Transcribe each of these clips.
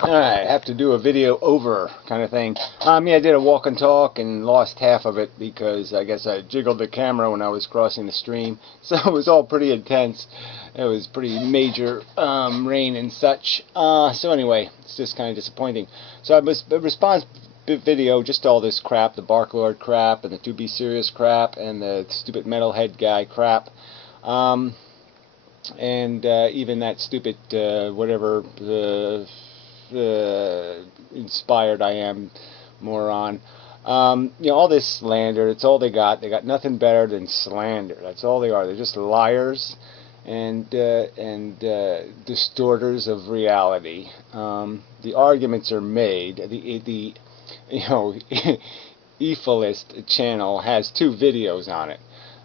Alright, have to do a video over kind of thing. Yeah, I did a walk and talk and lost half of it because I guess I jiggled the camera when I was crossing the stream. So it was all pretty intense. It was pretty major rain and such. So anyway, it's just kind of disappointing. So I was a response video, just all this crap, the Bark Lord crap and the To Be Serious crap and the stupid metalhead guy crap. And even that stupid whatever inspired I am moron. You know, all this slander, it's all they got. They got nothing better than slander. That's all they are. They're just liars and distorters of reality. The arguments are made. The you know, Ephilist channel has 2 videos on it.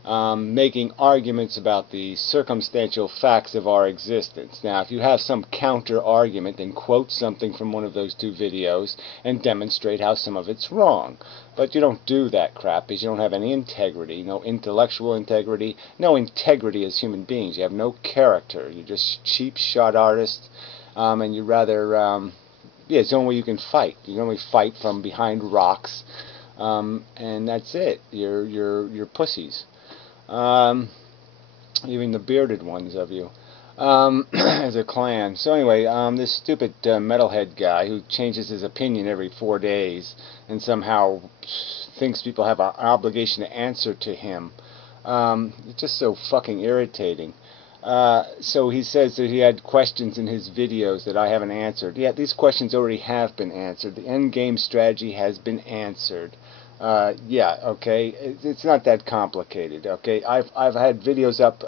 Making arguments about the circumstantial facts of our existence. Now, if you have some counter-argument, then quote something from one of those 2 videos and demonstrate how some of it's wrong. But you don't do that crap because you don't have any integrity, no intellectual integrity, no integrity as human beings. You have no character. You're just cheap shot artists, and you rather, yeah, it's the only way you can fight. You can only fight from behind rocks, and that's it. You're pussies. Even the bearded ones of you, as a clan. So anyway, this stupid metalhead guy who changes his opinion every 4 days and somehow thinks people have an obligation to answer to him. It's just so fucking irritating. So he says that he had questions in his videos that I haven't answered. Yeah, these questions already have been answered. The end game strategy has been answered. Yeah, okay, it's not that complicated, okay. I've had videos up,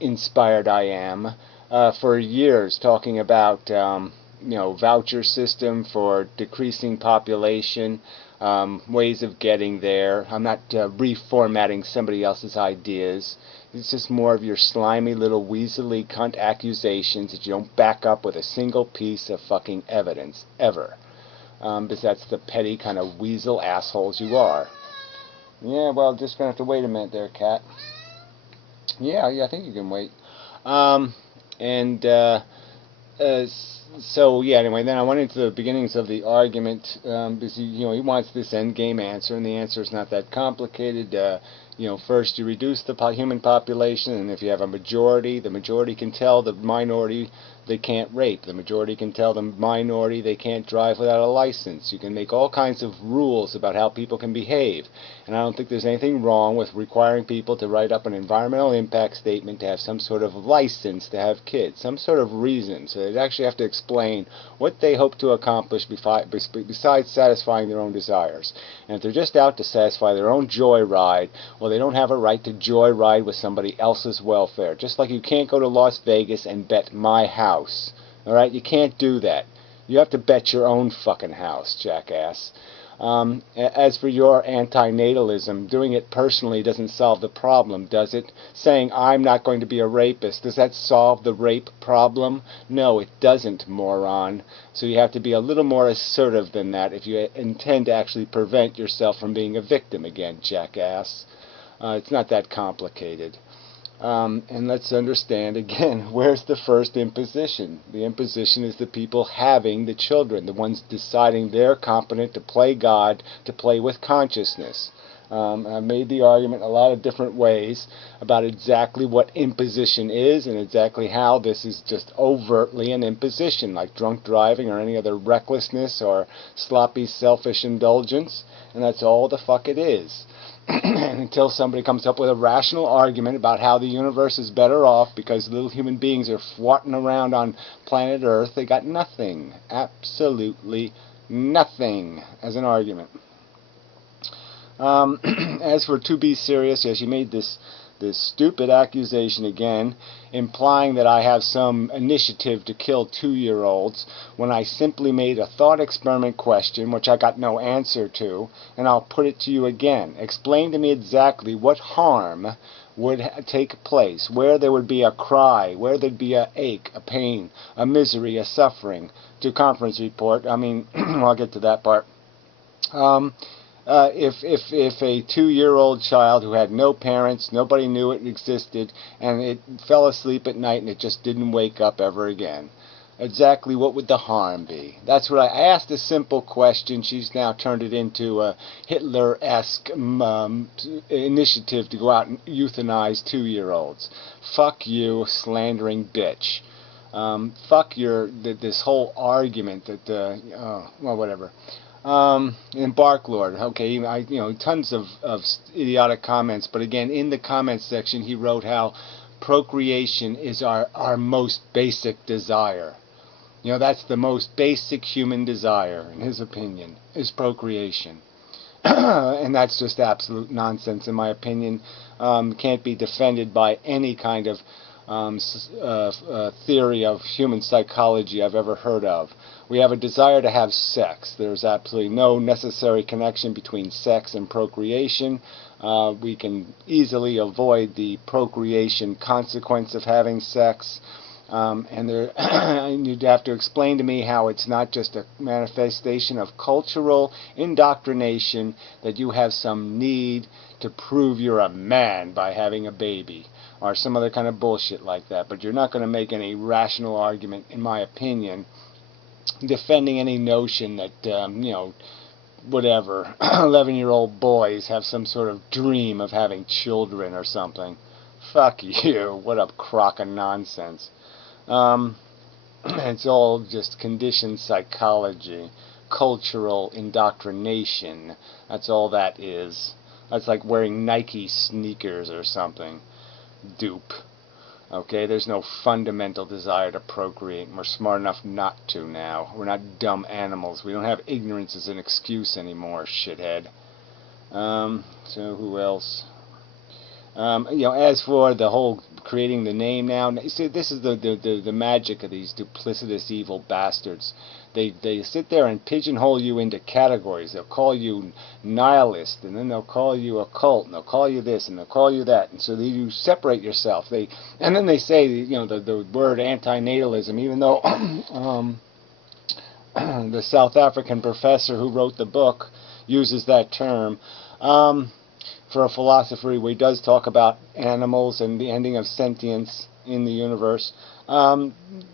inspired I am, for years talking about, you know, voucher system for decreasing population, ways of getting there. I'm not reformatting somebody else's ideas. It's just more of your slimy little weaselly cunt accusations that you don't back up with a single piece of fucking evidence, ever. Because that's the petty kind of weasel assholes you are. Yeah, well, just gonna have to wait a minute there, cat. Yeah, I think you can wait. So yeah, anyway, then I went into the beginnings of the argument, because he wants this end game answer, and the answer is not that complicated. You know, first you reduce the human population, and if you have a majority, the majority can tell the minority they can't rape. The majority can tell the minority they can't drive without a license. You can make all kinds of rules about how people can behave. And I don't think there's anything wrong with requiring people to write up an environmental impact statement to have some sort of license to have kids, some sort of reason. So they actually have to explain what they hope to accomplish besides satisfying their own desires. And if they're just out to satisfy their own joyride, well, they don't have a right to joyride with somebody else's welfare. Just like you can't go to Las Vegas and bet my house. Alright, you can't do that. You have to bet your own fucking house, jackass. As for your anti-natalism, doing it personally doesn't solve the problem, does it? Saying, I'm not going to be a rapist, does that solve the rape problem? No, it doesn't, moron. So you have to be a little more assertive than that if you intend to actually prevent yourself from being a victim again, jackass. It's not that complicated. And let's understand again, where's the first imposition? The imposition is the people having the children, the ones deciding they're competent to play God, to play with consciousness. I made the argument a lot of different ways about exactly what imposition is and exactly how this is just overtly an imposition, like drunk driving or any other recklessness or sloppy selfish indulgence, and that's all the fuck it is. And until somebody comes up with a rational argument about how the universe is better off because little human beings are fwatting around on planet Earth, they got nothing. Absolutely nothing as an argument. As for To Be Serious, yes, you made this stupid accusation again, implying that I have some initiative to kill 2-year-olds, when I simply made a thought experiment question, which I got no answer to, and I'll put it to you again. Explain to me exactly what harm would take place, where there would be a cry, where there'd be a ache, a pain, a misery, a suffering. To conference report, I mean, I'll get to that part. If a 2-year-old child who had no parents, nobody knew it existed, and it fell asleep at night and it just didn't wake up ever again. Exactly what would the harm be? That's what I asked a simple question. She's now turned it into a Hitler-esque initiative to go out and euthanize 2-year-olds. Fuck you, slandering bitch. Fuck this whole argument that, well, whatever. And Barklord, okay, tons of idiotic comments, but again, in the comments section, he wrote how procreation is our most basic desire. That's the most basic human desire, in his opinion, is procreation. And that's just absolute nonsense, in my opinion. Can't be defended by any kind of theory of human psychology I've ever heard of. We have a desire to have sex. There's absolutely no necessary connection between sex and procreation. We can easily avoid the procreation consequence of having sex. And you'd have to explain to me how it's not just a manifestation of cultural indoctrination, that you have some need to prove you're a man by having a baby, or some other kind of bullshit like that. But you're not going to make any rational argument, in my opinion, defending any notion that, whatever, 11-year-old boys have some sort of dream of having children or something. Fuck you. What a crock of nonsense. It's all just conditioned psychology, cultural indoctrination. That's all that is. That's like wearing Nike sneakers or something. Dupe. Okay, there's no fundamental desire to procreate, and we're smart enough not to now. We're not dumb animals. We don't have ignorance as an excuse anymore, shithead. So who else? As for the whole creating the name now, see, this is the magic of these duplicitous evil bastards. They sit there and pigeonhole you into categories. They'll call you nihilist, and then they'll call you occult, and they'll call you this, and they'll call you that, and so you separate yourself. And then they say, the word antinatalism, even though the South African professor who wrote the book uses that term. For a philosopher, he does talk about animals and the ending of sentience in the universe. No,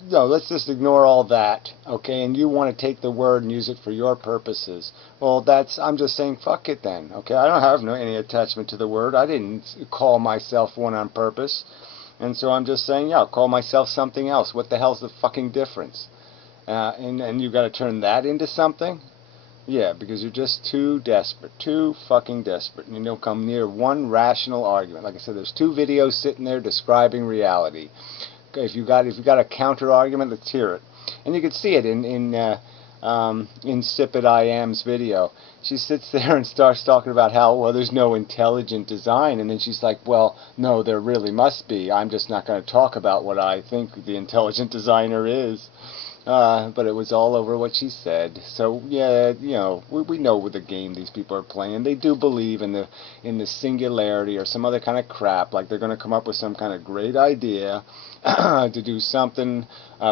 let's just ignore all that, okay? And you want to take the word and use it for your purposes. Well, I'm just saying, fuck it then, okay? I don't have any attachment to the word. I didn't call myself one on purpose. And so I'm just saying, yeah, I'll call myself something else. What the hell's the fucking difference? And you got to turn that into something? Yeah, because you're just too desperate, too fucking desperate, and you don't come near one rational argument. Like I said, there's 2 videos sitting there describing reality. If you got a counter argument, let's hear it. And you can see it in Insipid I Am's video. She sits there and starts talking about how, well, there's no intelligent design, and then she's like, well, no, there really must be. I'm just not going to talk about what I think the intelligent designer is. But it was all over what she said. So yeah, we know what the game these people are playing. They do believe in the singularity or some other kind of crap, like they're going to come up with some kind of great idea to do something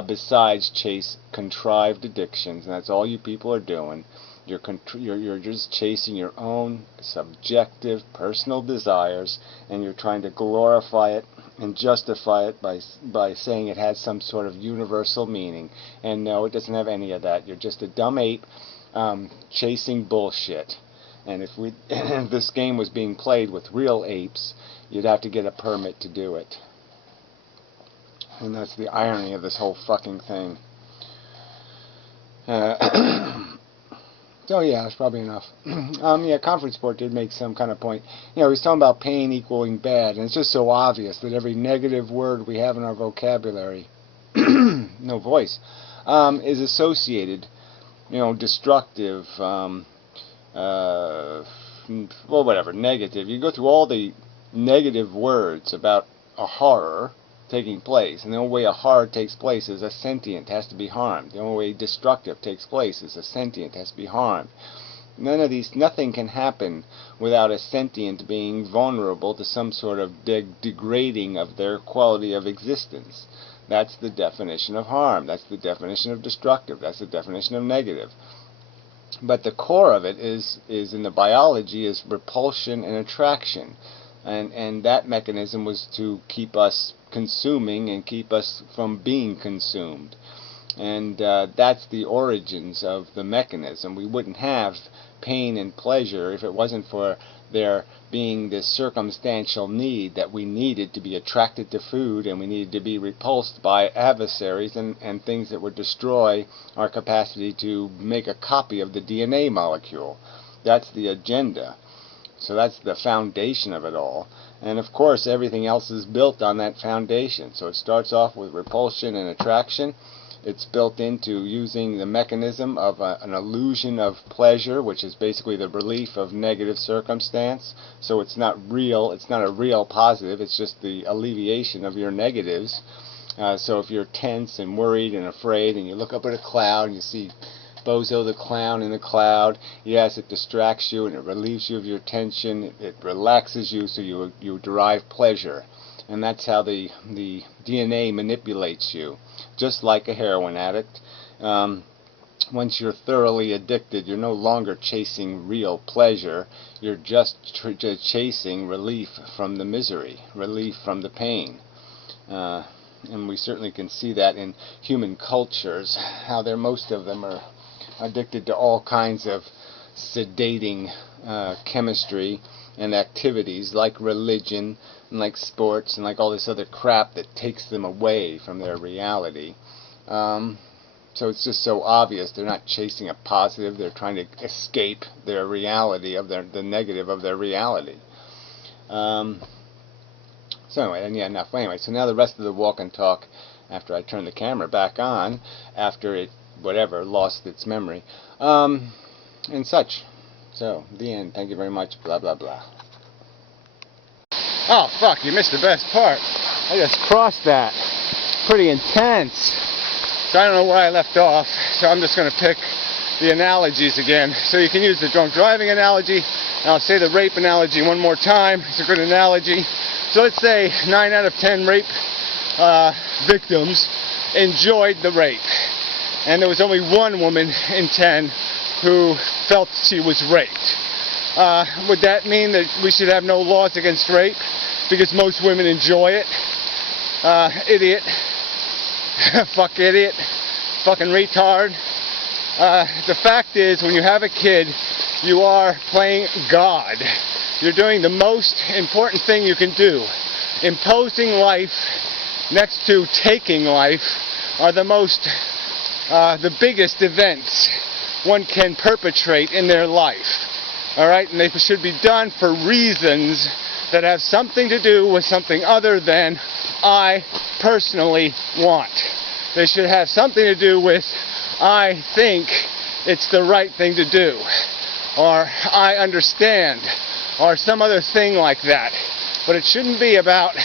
besides chase contrived addictions, and that's all you people are doing. You're just chasing your own subjective personal desires, and you're trying to glorify it and justify it by saying it has some sort of universal meaning. And no, it doesn't have any of that. You're just a dumb ape chasing bullshit. And if this game was being played with real apes, you'd have to get a permit to do it. And that's the irony of this whole fucking thing. So yeah, that's probably enough. Yeah, Conference Report did make some kind of point. He was talking about pain equaling bad, and it's just so obvious that every negative word we have in our vocabulary, no voice, is associated, destructive, well, whatever, negative. You go through all the negative words about a horror taking place, and the only way a horror takes place is a sentient has to be harmed. The only way destructive takes place is a sentient has to be harmed. Nothing can happen without a sentient being vulnerable to some sort of degrading of their quality of existence. That's the definition of harm. That's the definition of destructive. That's the definition of negative. But the core of it is in the biology is repulsion and attraction. And that mechanism was to keep us consuming and keep us from being consumed. And that's the origins of the mechanism. We wouldn't have pain and pleasure if it wasn't for there being this circumstantial need that we needed to be attracted to food, and we needed to be repulsed by adversaries and things that would destroy our capacity to make a copy of the DNA molecule. That's the agenda. So that's the foundation of it all. And of course everything else is built on that foundation. So it starts off with repulsion and attraction. It's built into using the mechanism of an illusion of pleasure, which is basically the relief of negative circumstance. So it's not real, it's not a real positive, it's just the alleviation of your negatives. So if you're tense and worried and afraid and you look up at a cloud and you see Bozo the clown in the cloud, yes, it distracts you and it relieves you of your tension, it relaxes you, so you derive pleasure. And that's how the DNA manipulates you. Just like a heroin addict, once you're thoroughly addicted, you're no longer chasing real pleasure, you're just chasing relief from the misery, relief from the pain. And we certainly can see that in human cultures, how most of them are addicted to all kinds of sedating chemistry and activities like religion and like sports and like all this other crap that takes them away from their reality. So it's just so obvious they're not chasing a positive, they're trying to escape their reality, of the negative of their reality. So anyway, and yeah, enough. Anyway, so now the rest of the walk and talk, after I turn the camera back on, after it, whatever, lost its memory, and such. So, the end. Thank you very much. Blah, blah, blah. Oh, fuck, you missed the best part. I just crossed that. Pretty intense. So I don't know where I left off, so I'm just going to pick the analogies again. So you can use the drunk driving analogy, and I'll say the rape analogy one more time. It's a good analogy. So let's say 9 out of 10 rape victims enjoyed the rape. And there was only one woman in 10 who felt she was raped. Would that mean that we should have no laws against rape because most women enjoy it? Idiot. Fuck idiot. Fucking retard. The fact is, when you have a kid, you are playing God. You're doing the most important thing you can do. Imposing life next to taking life are the biggest events one can perpetrate in their life. Alright, and they should be done for reasons that have something to do with something other than I personally want. They should have something to do with I think it's the right thing to do, or I understand, or some other thing like that. But it shouldn't be about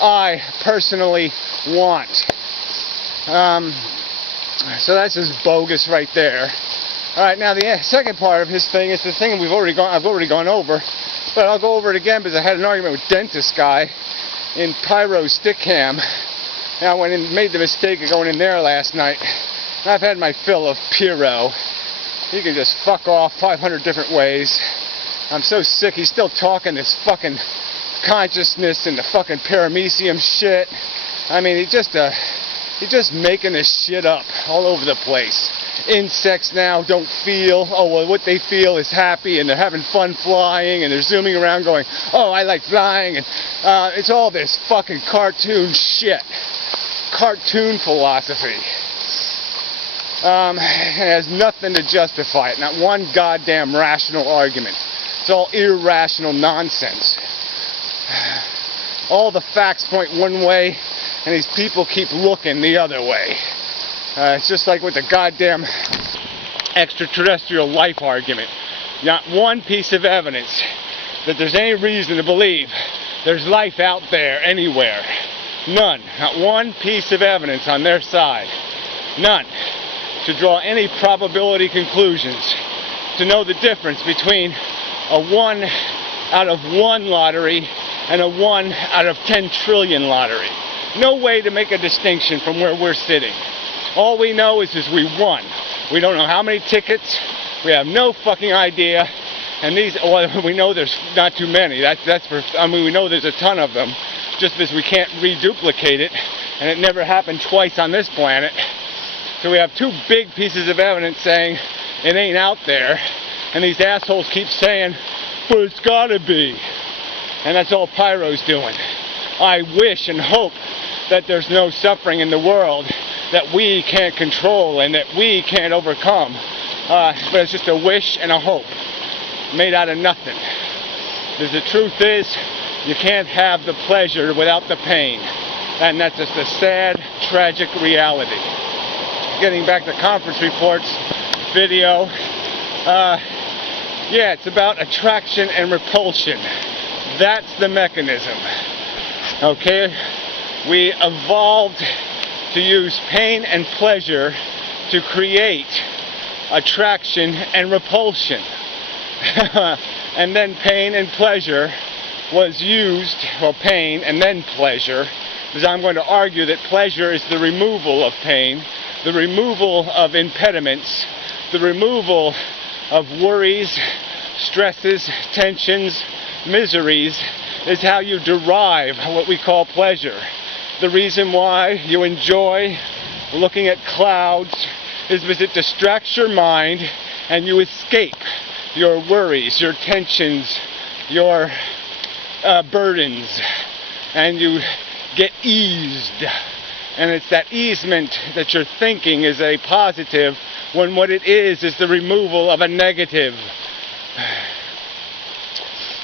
I personally want. So that's just bogus right there. Alright, now the second part of his thing is the thing I've already gone over, but I'll go over it again because I had an argument with dentist guy in Pyro Stickham. Now I went and made the mistake of going in there last night. And I've had my fill of Pyro. He can just fuck off 500 different ways. I'm so sick, he's still talking this fucking consciousness and the fucking paramecium shit. I mean, he's just making this shit up all over the place. Insects now don't feel, oh well, what they feel is happy, and they're having fun flying, and they're zooming around going, oh, I like flying, and it's all this fucking cartoon shit. Cartoon philosophy. It has nothing to justify it, not one goddamn rational argument. It's all irrational nonsense. All the facts point one way, and these people keep looking the other way. It's just like with the goddamn extraterrestrial life argument. Not one piece of evidence that there's any reason to believe there's life out there anywhere. None. Not one piece of evidence on their side. None. To draw any probability conclusions. To know the difference between a 1 out of 1 lottery and a 1 out of 10 trillion lottery. No way to make a distinction from where we're sitting. All we know is we won. We don't know how many tickets. We have no fucking idea. And we know there's not too many. We know there's a ton of them. Just because we can't reduplicate it, and it never happened twice on this planet. So we have two big pieces of evidence saying it ain't out there, and these assholes keep saying, but it's gotta be. And that's all Pyro's doing. I wish and hope that there's no suffering in the world that we can't control and that we can't overcome. But it's just a wish and a hope made out of nothing. Because the truth is, you can't have the pleasure without the pain. And that's just a sad, tragic reality. Getting back to conference reports video, yeah, it's about attraction and repulsion. That's the mechanism. Okay? We evolved to use pain and pleasure to create attraction and repulsion. And then pain and pleasure was used, well, pain and then pleasure, because I'm going to argue that pleasure is the removal of pain, the removal of impediments, the removal of worries, stresses, tensions, miseries, is how you derive what we call pleasure. The reason why you enjoy looking at clouds is because it distracts your mind and you escape your worries, your tensions, your burdens, and you get eased. And it's that easement that you're thinking is a positive when what it is the removal of a negative.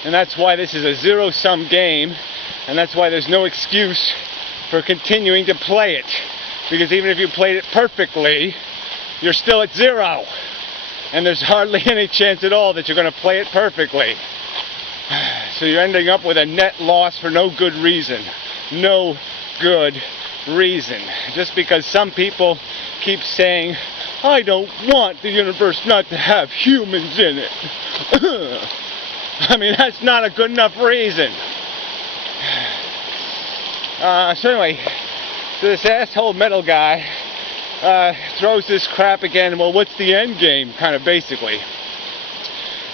And that's why this is a zero-sum game, and that's why there's no excuse for continuing to play it. Because even if you played it perfectly, you're still at zero. And there's hardly any chance at all that you're going to play it perfectly. So you're ending up with a net loss for no good reason. No good reason. Just because some people keep saying, I don't want the universe not to have humans in it. I mean, that's not a good enough reason. So anyway, so this asshole metal guy throws this crap again, well, what's the end game, kind of basically.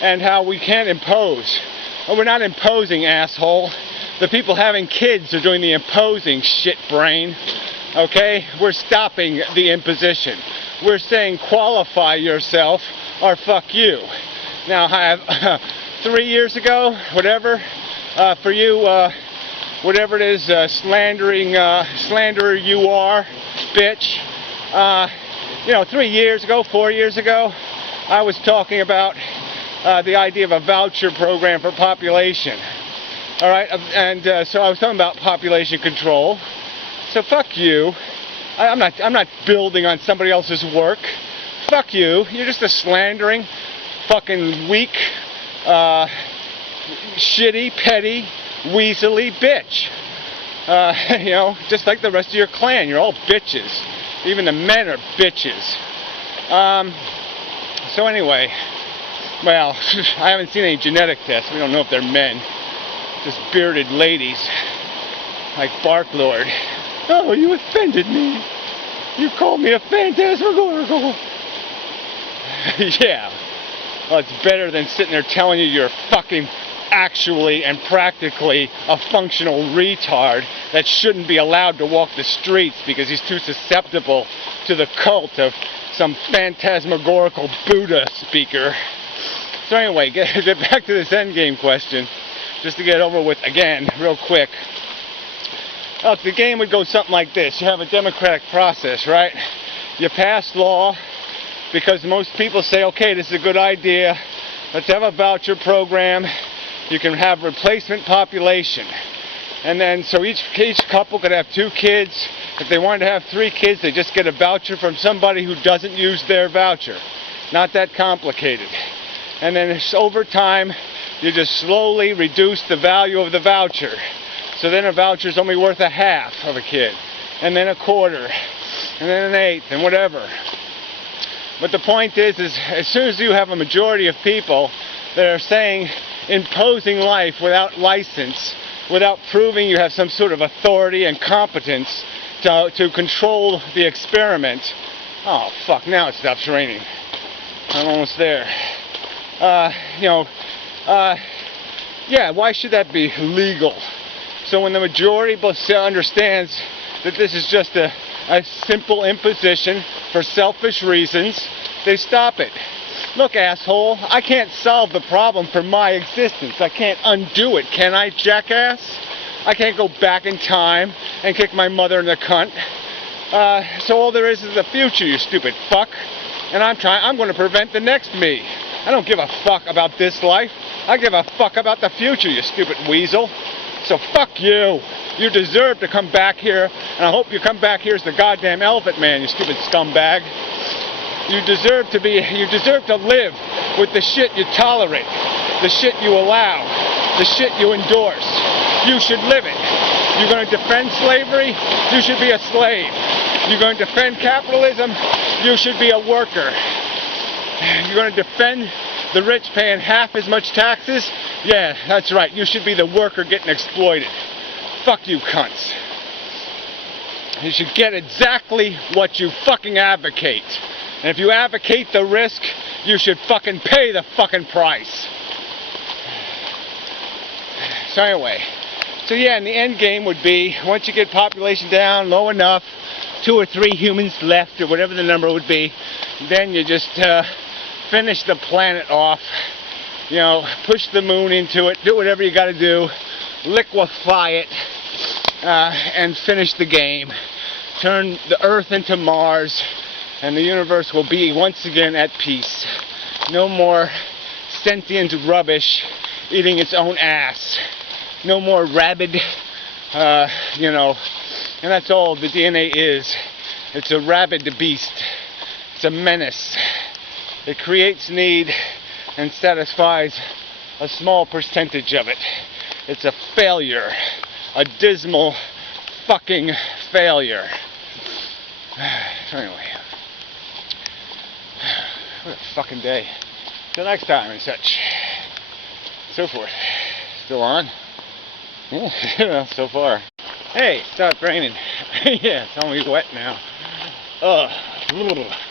And how we can't impose. Well, we're not imposing, asshole. The people having kids are doing the imposing, shit brain. Okay? We're stopping the imposition. We're saying qualify yourself or fuck you. Now, I have 3 years ago, whatever, for you, whatever it is, slanderer you are, bitch. 3 years ago, 4 years ago, I was talking about the idea of a voucher program for population. All right, and so I was talking about population control. So fuck you. I'm not building on somebody else's work. Fuck you. You're just a slandering, fucking weak, shitty, petty, weaselly bitch. Just like the rest of your clan. You're all bitches. Even the men are bitches. So anyway, well, I haven't seen any genetic tests. We don't know if they're men. Just bearded ladies, like Barklord. Oh, you offended me. You called me a phantasmagorical. Yeah. Well, it's better than sitting there telling you you're fucking actually and practically a functional retard that shouldn't be allowed to walk the streets because he's too susceptible to the cult of some phantasmagorical Buddha speaker. So anyway, get back to this endgame question, just to get over with again, real quick. Well, the game would go something like this. You have a democratic process, right? You pass law because most people say, okay, this is a good idea. Let's have a voucher program. You can have replacement population. And then, so each couple could have 2 kids. If they wanted to have 3 kids, they just get a voucher from somebody who doesn't use their voucher. Not that complicated. And then over time, you just slowly reduce the value of the voucher. So then a voucher is only worth a half of a kid. And then a quarter. And then an eighth, and whatever. But the point is as soon as you have a majority of people that are saying, imposing life without license, without proving you have some sort of authority and competence to control the experiment. Oh, fuck, now it stops raining. I'm almost there. Yeah, why should that be legal? So when the majority understands that this is just a a simple imposition for selfish reasons, they stop it. Look, asshole, I can't solve the problem for my existence. I can't undo it, can I, jackass? I can't go back in time and kick my mother in the cunt. So all there is the future, you stupid fuck. And I'm going to prevent the next me. I don't give a fuck about this life. I give a fuck about the future, you stupid weasel. So fuck you. You deserve to come back here, and I hope you come back here as the goddamn Elephant Man, you stupid scumbag. You deserve to live with the shit you tolerate, the shit you allow, the shit you endorse. You should live it. You're going to defend slavery? You should be a slave. You're going to defend capitalism? You should be a worker. You're going to defend the rich paying half as much taxes? Yeah, that's right. You should be the worker getting exploited. Fuck you cunts. You should get exactly what you fucking advocate. And if you advocate the risk, you should fucking pay the fucking price. So anyway, and the end game would be, once you get population down low enough, 2 or 3 humans left, or whatever the number would be, then you just finish the planet off, push the moon into it, do whatever you gotta do, liquefy it, and finish the game. Turn the Earth into Mars, and the universe will be once again at peace. No more sentient rubbish eating its own ass. No more rabid, and that's all the DNA is. It's a rabid beast. It's a menace. It creates need and satisfies a small percentage of it. It's a failure. A dismal fucking failure. So anyway. What a fucking day. Till next time and such. So forth. Still on? Yeah, so far. Hey, it stopped raining. Yeah, it's only wet now.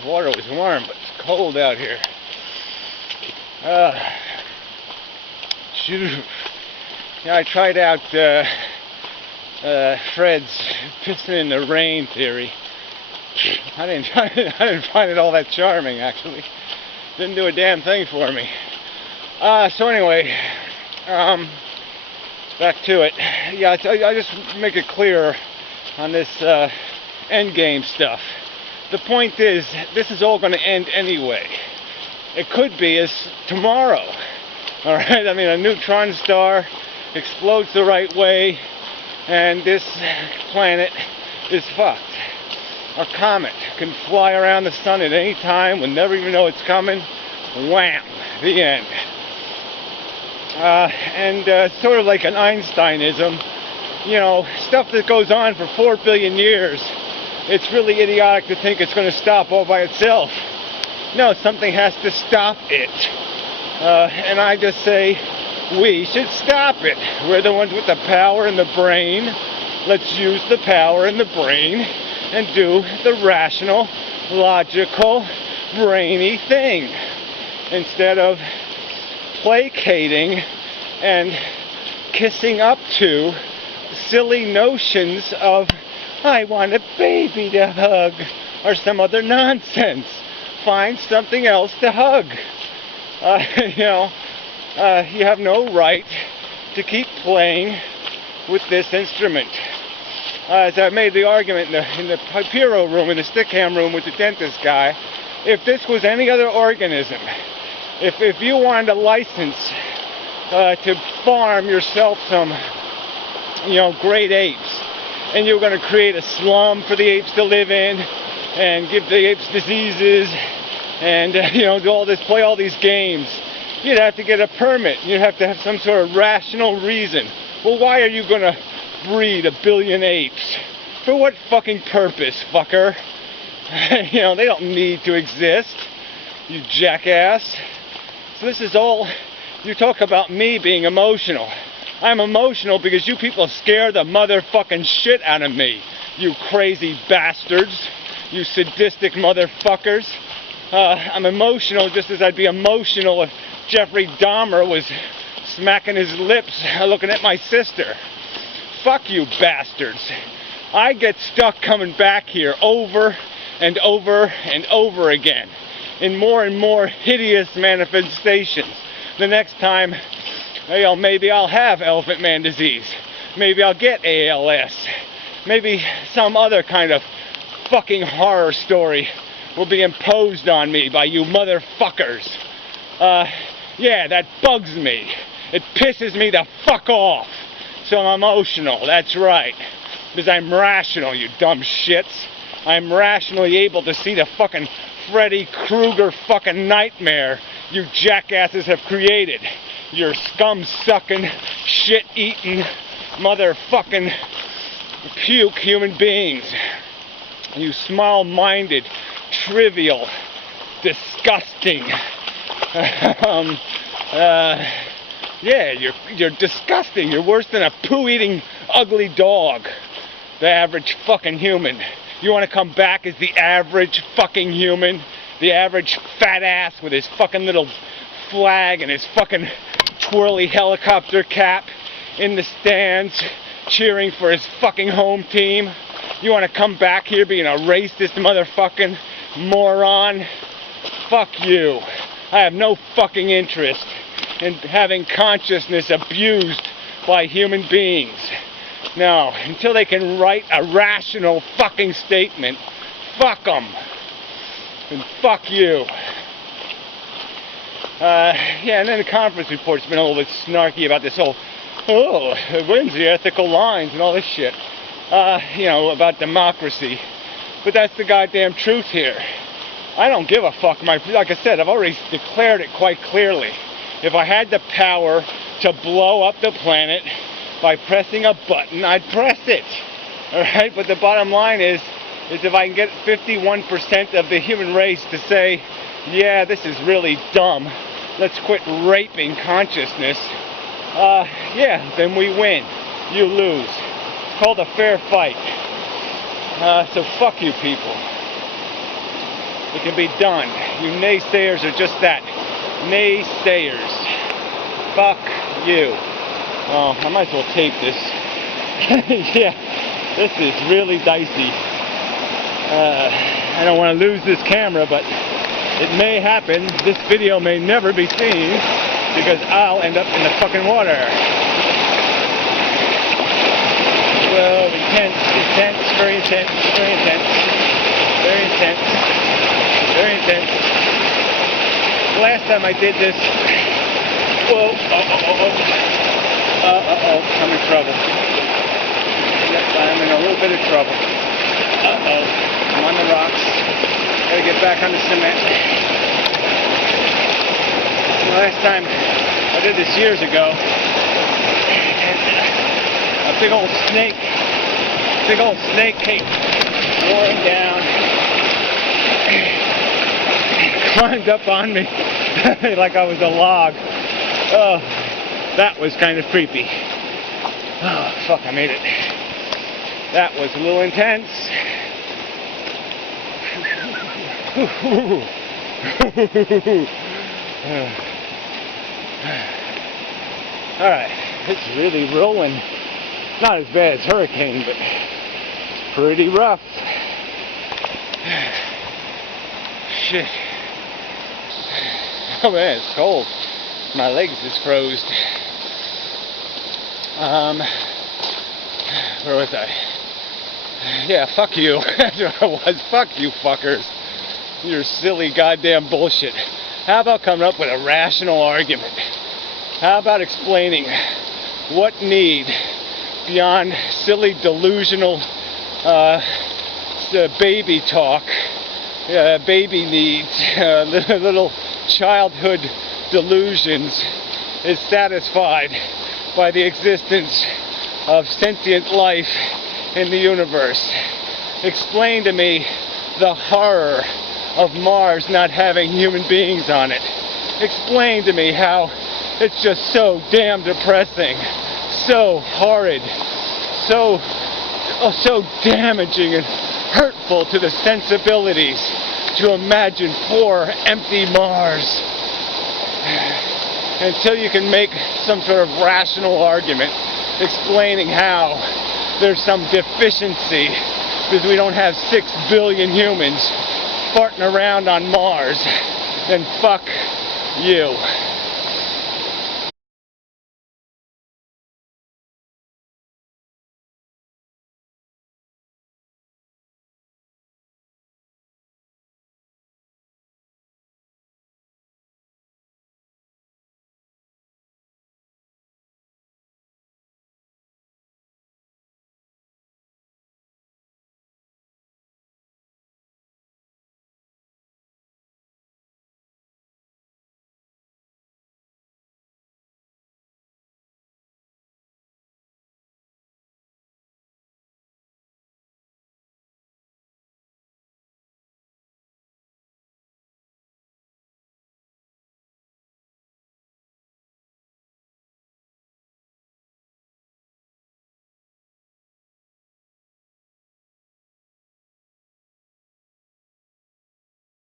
Water was warm, but it's cold out here. Yeah, I tried out Fred's pissing in the rain theory. I didn't find it all that charming, actually. Didn't do a damn thing for me. So anyway, back to it. Yeah, I just make it clear on this endgame stuff. The point is, this is all going to end anyway. It could be as tomorrow. All right, I mean, a neutron star explodes the right way, and this planet is fucked. A comet can fly around the sun at any time. We'll never even know it's coming. Wham! The end. And sort of like an Einsteinism, stuff that goes on for 4 billion years, it's really idiotic to think it's going to stop all by itself. No, something has to stop it. And I just say, we should stop it. We're the ones with the power in the brain. Let's use the power in the brain and do the rational, logical, brainy thing, instead of placating and kissing up to silly notions of, I want a baby to hug, or some other nonsense. Find something else to hug. You have no right to keep playing with this instrument. As I made the argument in the Piro room, in the stick-ham room with the dentist guy, if this was any other organism, if you wanted a license to farm yourself some, great apes, and you were going to create a slum for the apes to live in, and give the apes diseases, and do all this, play all these games, you'd have to get a permit. You'd have to have some sort of rational reason. Well, why are you going to breed 1 billion apes? For what fucking purpose, fucker? They don't need to exist, you jackass. So this is all, you talk about me being emotional. I'm emotional because you people scare the motherfucking shit out of me, you crazy bastards, you sadistic motherfuckers. I'm emotional just as I'd be emotional if Jeffrey Dahmer was smacking his lips looking at my sister. Fuck you bastards. I get stuck coming back here over and over and over again in more and more hideous manifestations. The next time, you know, maybe I'll have elephant man disease. Maybe I'll get ALS. Maybe some other kind of fucking horror story will be imposed on me by you motherfuckers. Yeah, that bugs me. It pisses me the fuck off. So I'm emotional, that's right. Because I'm rational, you dumb shits. I'm rationally able to see the fucking Freddy Krueger fucking nightmare you jackasses have created. You're scum-sucking, shit-eating, motherfucking puke human beings. You small-minded, trivial, disgusting, yeah, you're disgusting. You're worse than a poo-eating, ugly dog. The average fucking human. You want to come back as the average fucking human? The average fat ass with his fucking little flag and his fucking twirly helicopter cap in the stands cheering for his fucking home team? You want to come back here being a racist motherfucking moron? Fuck you. I have no fucking interest in having consciousness abused by human beings. No, until they can write a rational fucking statement, fuck them. And fuck you. Yeah, and then the conference report's been a little bit snarky about this whole, when's the ethical lines and all this shit. You know, about democracy. But that's the goddamn truth here. I don't give a fuck. Like I said, I've already declared it quite clearly. If I had the power to blow up the planet by pressing a button, I'd press it. Alright? But the bottom line is if I can get 51% of the human race to say, yeah, this is really dumb, let's quit raping consciousness, yeah, then we win. You lose. It's called a fair fight. So fuck you people. It can be done. You naysayers are just that. Naysayers. Fuck you. Oh, I might as well tape this. Yeah, this is really dicey. I don't want to lose this camera, but it may happen. This video may never be seen because I'll end up in the fucking water. Well, intense, very intense, very intense, very intense, very intense. Last time I did this, whoa, I'm in trouble. Yep, I'm in a little bit of trouble. I'm on the rocks. Gotta get back on the cement. Last time I did this years ago, a big old snake came roaring down, climbed up on me like I was a log. Oh, that was kind of creepy. Oh, fuck, I made it. That was a little intense. Alright, it's really rolling. Not as bad as hurricane, but pretty rough. Shit. Oh man, it's cold. My legs just froze. Where was I? Yeah, fuck you. That's what I was. Fuck you fuckers. Your silly goddamn bullshit. How about coming up with a rational argument? How about explaining what need beyond silly delusional baby talk, baby needs, little childhood delusions is satisfied by the existence of sentient life in the universe. Explain to me the horror of Mars not having human beings on it. Explain to me how it's just so damn depressing, so horrid, so damaging and hurtful to the sensibilities to imagine poor, empty Mars. Until you can make some sort of rational argument explaining how there's some deficiency because we don't have 6 billion humans farting around on Mars, then fuck you.